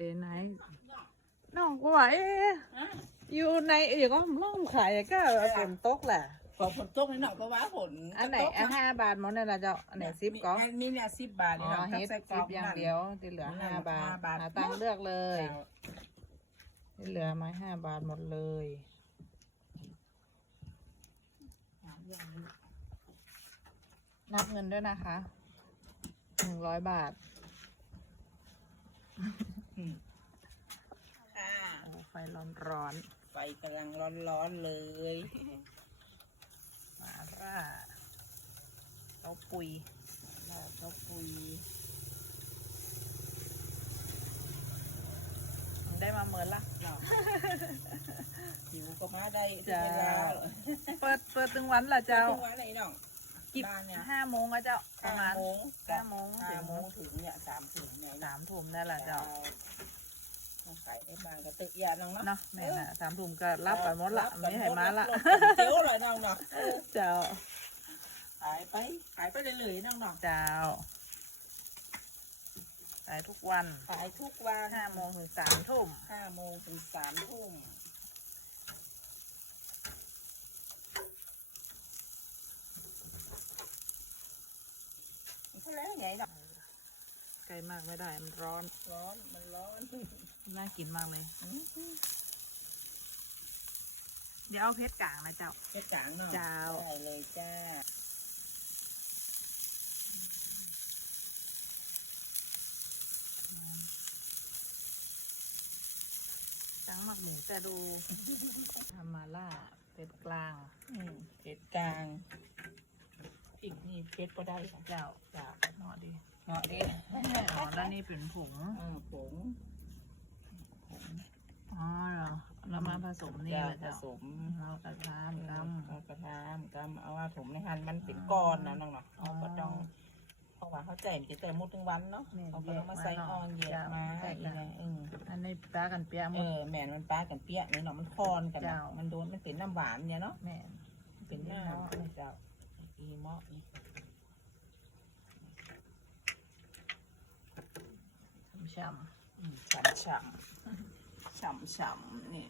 เอ้ไหนน้องก็ว่าเอ๊ะอยู่ในเอ๋ก็ล่องขายก็ฝนตกแหละ ฝนฝนตกนิดหน่อยเพราะว่าฝนอันไหนอันห้าบาทหมดเลยละเจ้าอันไหนซิปก็อันนี้เนี่ยสิบบาทอ๋นี่อเนาะเฮ็ดใส่กรซิอปบอย่างนั่นเดียวที่เหลือนั่ห้านบาทห้าบาทหาตังค์เลือกเลยจ้าที่เหลือไม้ห้าบาทหมดเลยนับเงินด้วยนะคะหนึ่งร้อยบาทอืม ค่ะโอ้ไฟร้อนร้อนไฟกำลังร้อนๆเลยๆมาร่าเต้าปุยเราก็ปุยได้มาเหมือนละเนาะหิวก็มาได้ทุกจ้าเวลาเปิดเปิดถึงวันละเจ้าทุกวันไหนน้องกิบบ้านเนี่ยห้าโมงอะเจ้าประมาณโมงห้าโมงห้าถึงโมงถึงเนี่ยสามถึงเนี่ยสามทุ่มได้ละเจ้า ต้องใส่ได้บางกระตึกยาน้องเนาะเนาะแม่น่ะสามทุ่มก็รับไปหมดละไม่ให้มาละเจียวเลยน้องเนาะเจ้าขายไปขายไปเรื่อยๆน้องเนาะเจ้าขายทุกวันขายทุกวันห้าโมงถึงสามทุ่มห้าโมงถึงสามทุ่มมันก็แล้วไงเนาะไก ลมากไม่ได้ มันร้อน ร้อน มันร้อน น่ากินมากเลยอืมเดี๋ยวเอาเพชรกลางนะเจ้าเจ๊จางเนาะเจ้าได้เลยจ้าจังหมักหมูแต่ดูทำมาล่าเป็ดกลางอืมเผ็ดกลาง อีกนี่เผ็ดก็ได้ค่ะเจ้าจ้าเหมาะดีเหมาะดีอ๋อแล้วนี่เป็นผงอ่าผงอ๋อเหรอแล้วมาผสมนี่จ้าแหละผเจ้าสมเรากระทามกเอากระทามกำเอาว่าถมในหันมันเป็นก้อนนะน้องเนาะเอาก็ต้องเพราะว่าเขาแจมจะแต่มุดทั้งวันเนาะเขาก็ต้องมาใส่ออนเหยียบมาอีกไงอืมำอันนี้ปลากันเปียหมเอดอแม่นมันปลากันเปี้ยนี่เนาะมันคอนกันเนาะเจ้ามันโดนมันเป็นน้ำหวานเนี่ยเนาะแม่เป็นหน้าเนี่ยเจ้าอีเมาะนี่ำอืมฉ่ำฉ่ำฉ่ำฉ่ำๆนี่